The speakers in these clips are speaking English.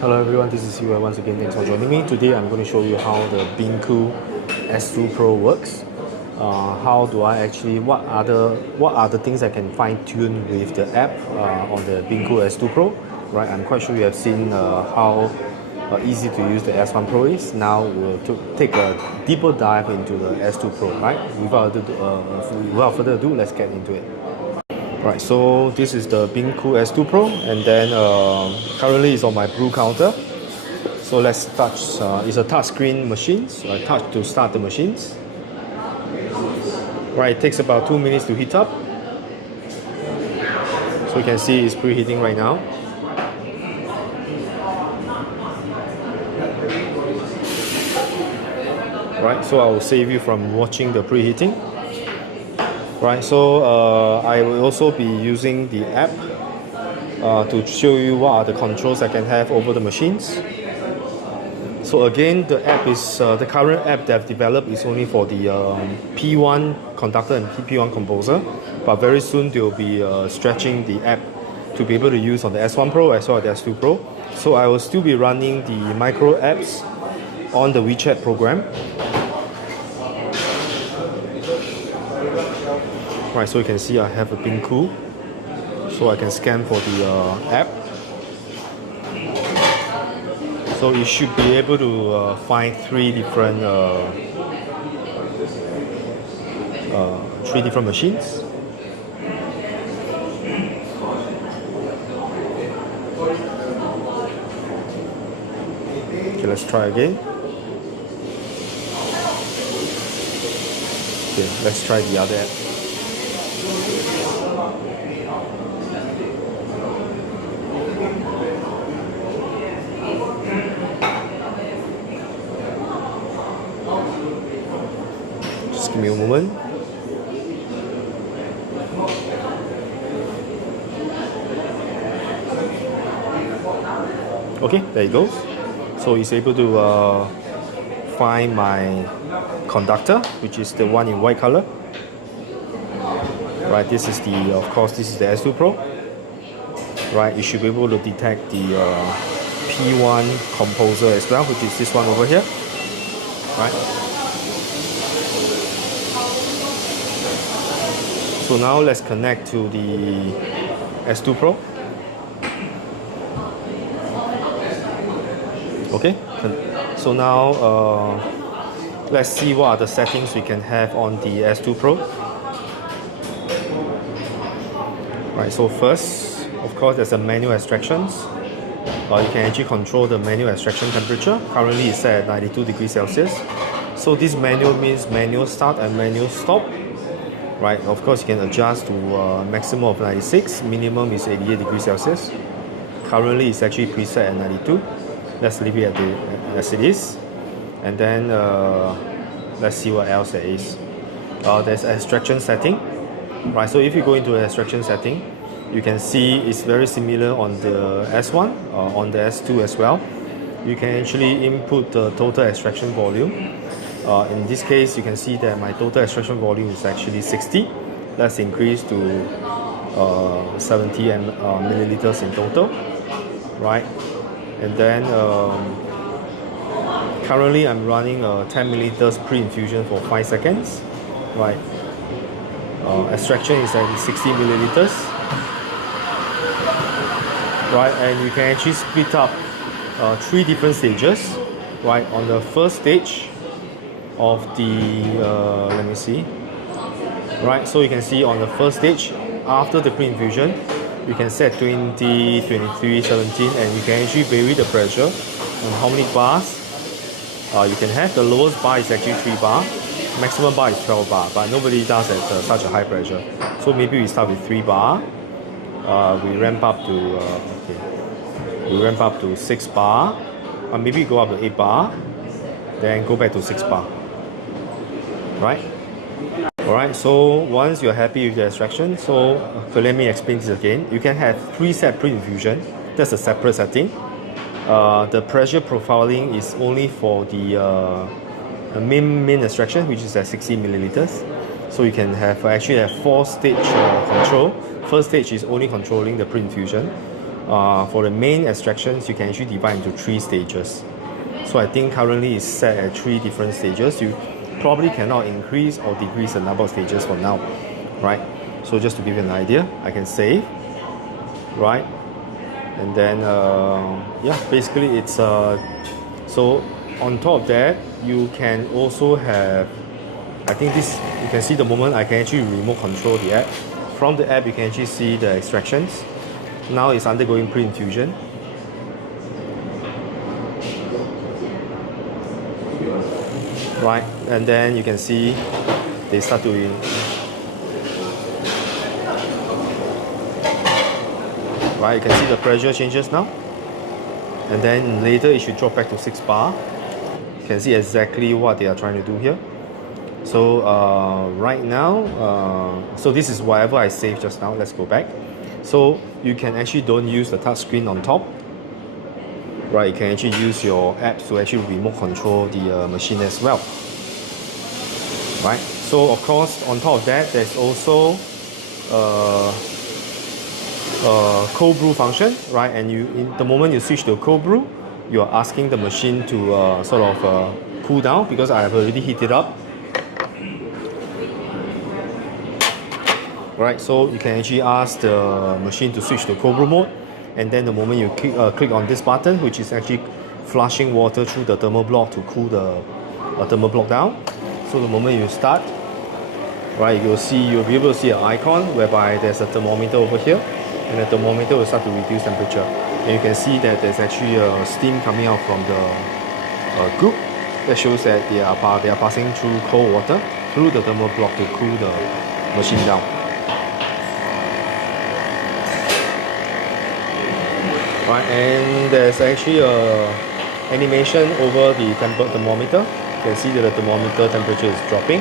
Hello everyone, this is Seah once again. Thanks for joining me. Today I'm going to show you how the Bincoo S2 Pro works. What are the things I can fine tune with the app on the Bincoo S2 Pro. Right, I'm quite sure you have seen how easy to use the S1 Pro is. Now we'll take a deeper dive into the S2 Pro. Right, without further ado, let's get into it. Right, so this is the Bincoo S2 Pro, and then currently it's on my brew counter. So let's touch, it's a touchscreen machine, so I touch to start the machines. Right, it takes about 2 minutes to heat up. So you can see it's preheating right now. Right, so I will save you from watching the preheating. Right, so I will also be using the app to show you what are the controls I can have over the machines. So again, the app is the current app that I've developed is only for the P1 conductor and P1 composer, but very soon they'll be stretching the app to be able to use on the S1 Pro as well as the S2 Pro. So I will still be running the micro apps on the WeChat program. Right, so you can see I have a Bincoo, so I can scan for the app. So you should be able to find three different machines. Okay, let's try again. Okay, let's try the other app. Just give me a moment. Okay, there it goes. So it's able to find my conductor, which is the one in white color. Right, this is the, of course, this is the S2 Pro. Right, you should be able to detect the P1 composer as well, which is this one over here. Right. So now let's connect to the S2 Pro. Okay, so now let's see what are the settings we can have on the S2 Pro. Right, so first, of course, there's a manual extractions. You can actually control the manual extraction temperature. Currently it's set at 92 degrees Celsius. So this manual means manual start and manual stop. Right, of course you can adjust to maximum of 96, minimum is 88 degrees Celsius. Currently it's actually preset at 92. Let's leave it as it is. And then let's see what else there is. There's extraction setting. Right, so if you go into the extraction setting, you can see it's very similar on the S1, on the S2 as well. You can actually input the total extraction volume. In this case, you can see that my total extraction volume is actually 60. Let's increase to 70 milliliters in total. Right, and then currently I'm running 10 milliliters pre-infusion for 5 seconds. Right. Extraction is at 60 milliliters. Right, and you can actually split up 3 different stages. Right, on the first stage of the let me see. Right, so you can see on the first stage after the pre-infusion, you can set 20, 23, 17, and you can actually vary the pressure on how many bars you can have. The lowest bar is actually 3 bar. Maximum bar is 12 bar, but nobody does at such a high pressure. So maybe we start with 3 bar. We ramp up to 6 bar, or maybe go up to 8 bar, then go back to 6 bar. Right? Alright, so once you're happy with the extraction, so let me explain this again. You can have 3 set pre-infusion. That's a separate setting. The pressure profiling is only for the main extraction, which is at 60 milliliters. So you can have actually have 4-stage control. First stage is only controlling the pre-infusion. for the main extractions, you can actually divide into 3 stages. So I think currently it's set at 3 different stages. You probably cannot increase or decrease the number of stages for now, right? So just to give you an idea, I can save, right? And then yeah, basically it's so on top of that, you can also have, I think this, you can see the moment I can actually remote control the app. From the app, you can actually see the extractions. Now it's undergoing pre-infusion. Right, and then you can see they start to right, you can see the pressure changes now, and then later it should drop back to 6 bar. You can see exactly what they are trying to do here. So right now, so this is whatever I saved just now. Let's go back. So you can actually don't use the touch screen on top, right? You can actually use your apps to actually remote control the machine as well, right? So of course, on top of that, there's also cold brew function, right? And you, in the moment you switch to cold brew, you are asking the machine to sort of cool down, because I have already heated up. Right, so you can actually ask the machine to switch to cold brew mode, and then the moment you click on this button, which is actually flushing water through the thermal block to cool the thermal block down. So the moment you start, right, you'll be able to see an icon whereby there's a thermometer over here, and the thermometer will start to reduce temperature. And you can see that there's actually steam coming out from the group. That shows that they are passing through cold water through the thermal block to cool the machine down. Right, and there's actually a animation over the thermometer. You can see that the thermometer temperature is dropping.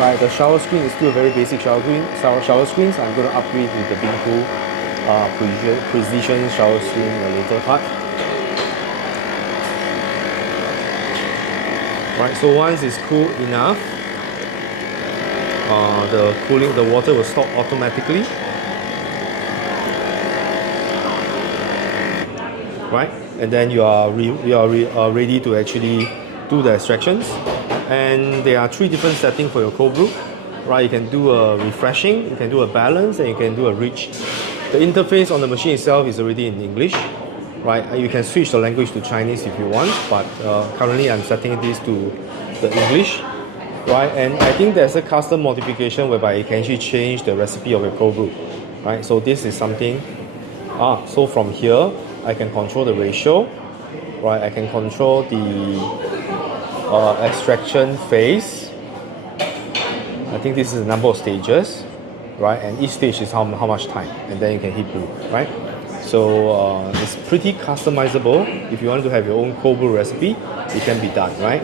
Right, the shower screen is still a very basic shower screen. So I'm going to upgrade with the Bincoo Precision shower screen in the later part. Right, so once it's cool enough, the water will stop automatically. Right, and then you are ready to actually do the extractions. And there are 3 different settings for your cold brew. Right, you can do a refreshing, you can do a balance, and you can do a rich. The interface on the machine itself is already in English. Right, you can switch the language to Chinese if you want, but currently I'm setting this to the English. Right, and I think there's a custom modification whereby you can actually change the recipe of your cold brew. Right, so this is something. So from here I can control the ratio. Right, I can control the extraction phase. I think this is the number of stages, right? And each stage is how much time, and then you can hit brew, right? So it's pretty customizable. If you want to have your own cold brew recipe, it can be done, right?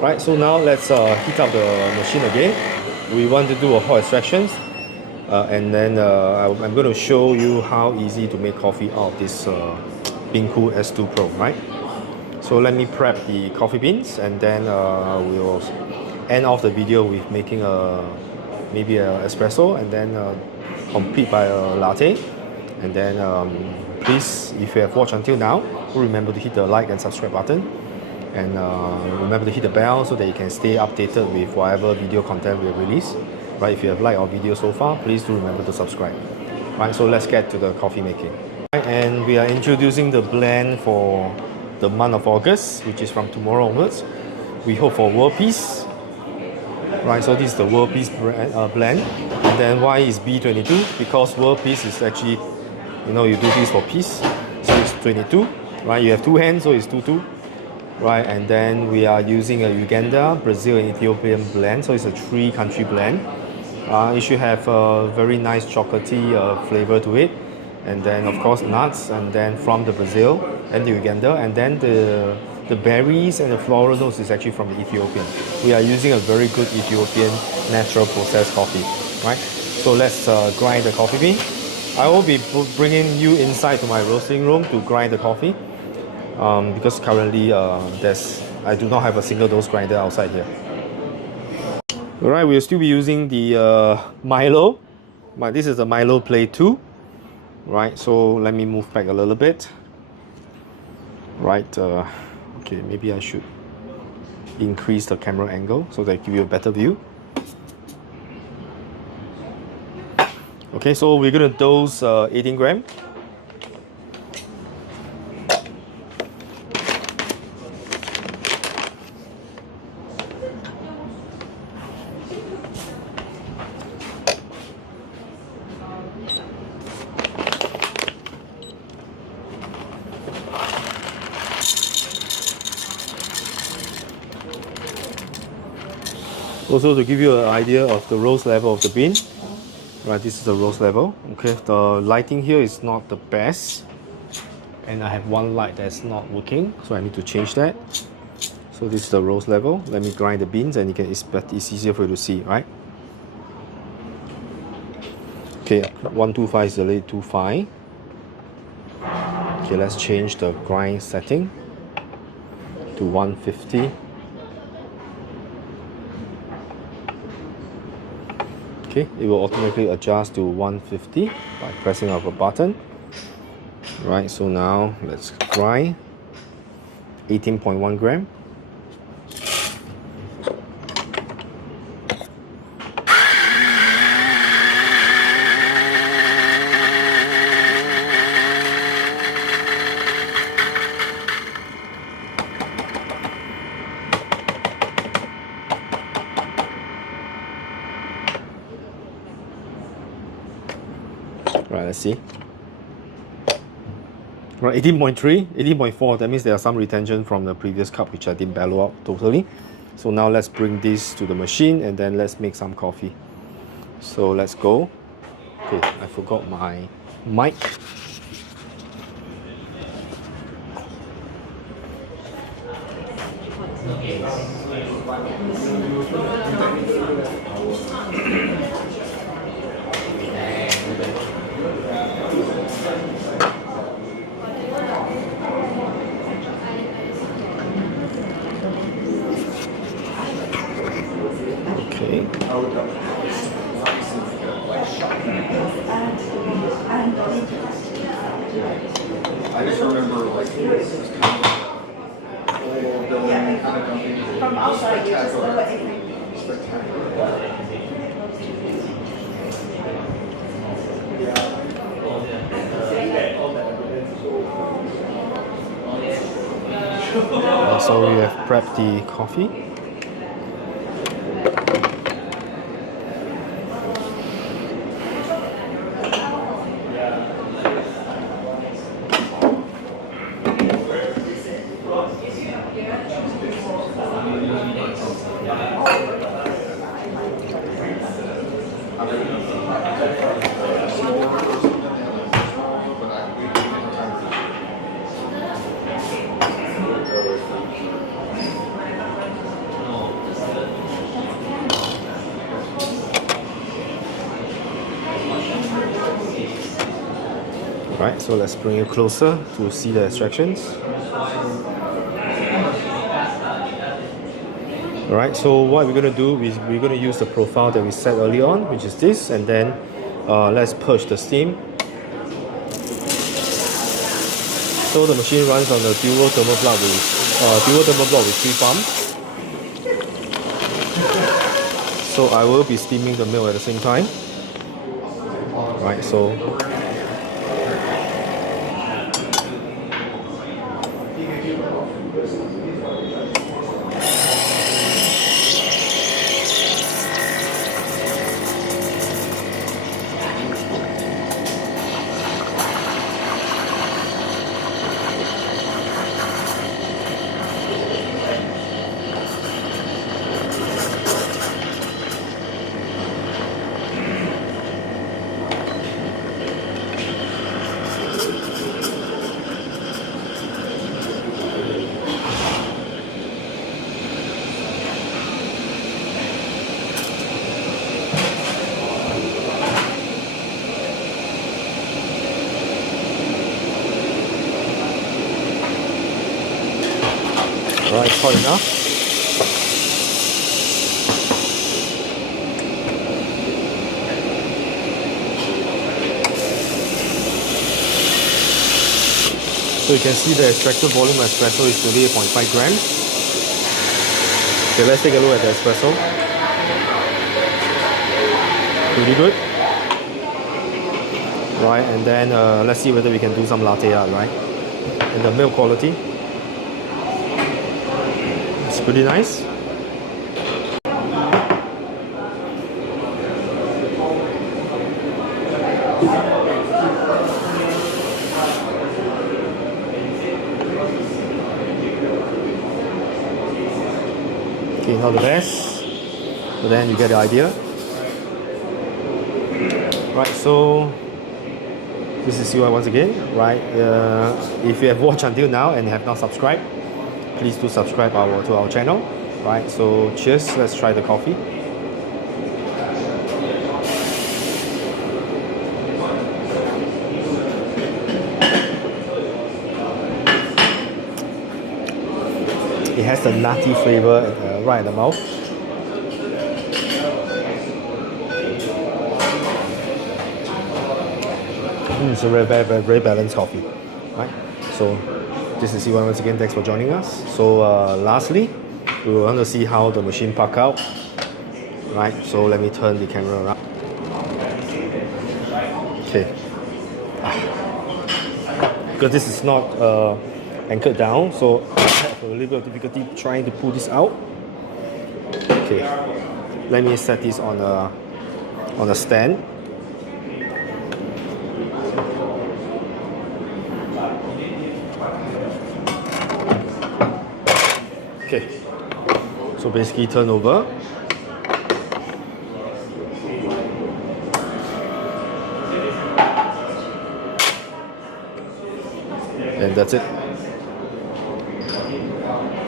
Right, so now let's heat up the machine again. We want to do a hot extractions, and then I'm going to show you how easy to make coffee out of this Bincoo S2 Pro, right? So let me prep the coffee beans, and then we'll end off the video with making maybe an espresso, and then complete by a latte. And then please, if you have watched until now, remember to hit the like and subscribe button. And remember to hit the bell so that you can stay updated with whatever video content we release. Right, if you have liked our video so far, please do remember to subscribe. Right, so let's get to the coffee making. Right, and we are introducing the blend for the month of August, which is from tomorrow onwards. We hope for world peace. Right, so this is the world peace blend. And then why is B22? Because world peace is actually, you know, you do this for peace. So it's 22. Right, you have 2 hands, so it's 22. Right, and then we are using a Uganda, Brazil, and Ethiopian blend, so it's a 3-country blend. It should have a very nice chocolatey flavor to it, and then of course nuts, and then from the Brazil and the Uganda, and then the berries and the floral notes is actually from the Ethiopian. We are using a very good Ethiopian natural processed coffee. Right, so let's grind the coffee bean. I will be bringing you inside to my roasting room to grind the coffee. Because currently I do not have a single dose grinder outside here. Alright, we'll still be using the Milo. This is the Milo Play 2. Right, so let me move back a little bit. Right, okay, maybe I should increase the camera angle so that I give you a better view. Okay, so we're gonna dose 18 gram. Also, to give you an idea of the roast level of the bean, right, this is the roast level. Okay, the lighting here is not the best, and I have one light that's not working, so I need to change that. So this is the roast level. Let me grind the beans, and it's easier for you to see, right? Okay, 125 is a little too fine. Okay, let's change the grind setting to 150. Okay, it will automatically adjust to 150 by pressing of a button. Right, so now let's grind 18.1 gram. Right, let's see. Right, 18.3, 18.4, that means there are some retention from the previous cup which I didn't bellow out totally. So now let's bring this to the machine and then let's make some coffee. So let's go. Okay, I forgot my mic. Okay. I just remember like this was kind of old building, kind of dumping. From outside, you just know anything. Spectacular. So we have prepped the coffee. Right, so let's bring it closer to see the extractions. Alright, so what we're going to do is we're going to use the profile that we set early on, which is this, and then let's purge the steam. So the machine runs on the dual thermal block with 3 pumps. So I will be steaming the milk at the same time. Right, so right, hot enough. So you can see the extracted volume of espresso is 28.5 grams. Okay, let's take a look at the espresso. Pretty good. Right, and then let's see whether we can do some latte art, right? And the milk quality, it's pretty nice. Okay, not the best, but then you get the idea. Right, so this is Seah once again, right? If you have watched until now and have not subscribed, please do subscribe to our channel, right? So cheers, let's try the coffee. It has the nutty flavor right in the mouth. It's a very balanced coffee, right? So this is Seah once again. Thanks for joining us. So lastly, we want to see how the machine pack out, right? So let me turn the camera around. Okay, because this is not anchored down, so I have a little bit of difficulty trying to pull this out. Okay, let me set this on a stand. Okay, so basically turn over. And that's it.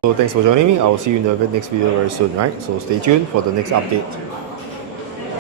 So thanks for joining me. I will see you in the next video very soon, right? So stay tuned for the next update.